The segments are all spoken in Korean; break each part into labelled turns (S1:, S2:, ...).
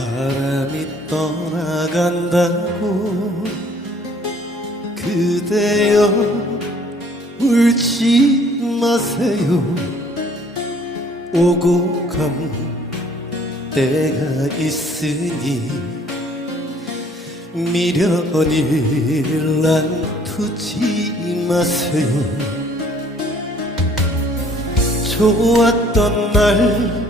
S1: 바람이 떠나간다고 그대여 울지 마세요. 오고 간 때가 있으니 미련을 난 두지 마세요. 좋았던 날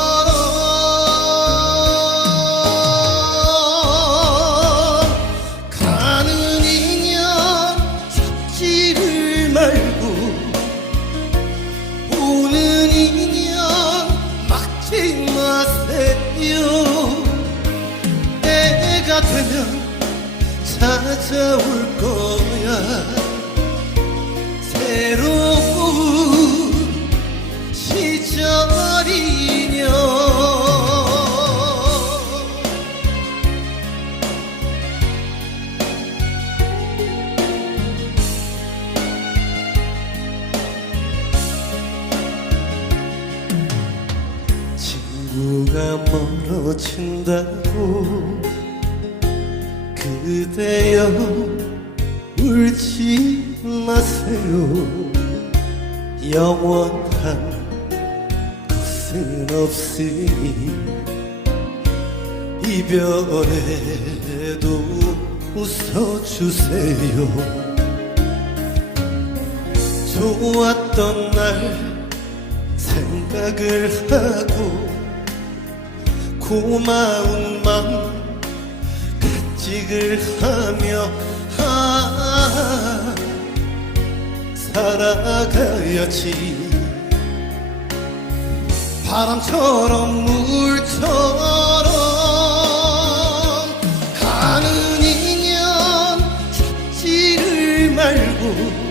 S1: 마세요 때가 되면 찾아올 거 친구가 멀어진다고 그대여 울지 마세요. 영원한 것은 없으니 이별에도 웃어주세요. 좋았던 날 생각을 하고 고마운 맘 간직을 하며 아, 살아가야지. 바람처럼 물처럼 가는 인연 잡지를 말고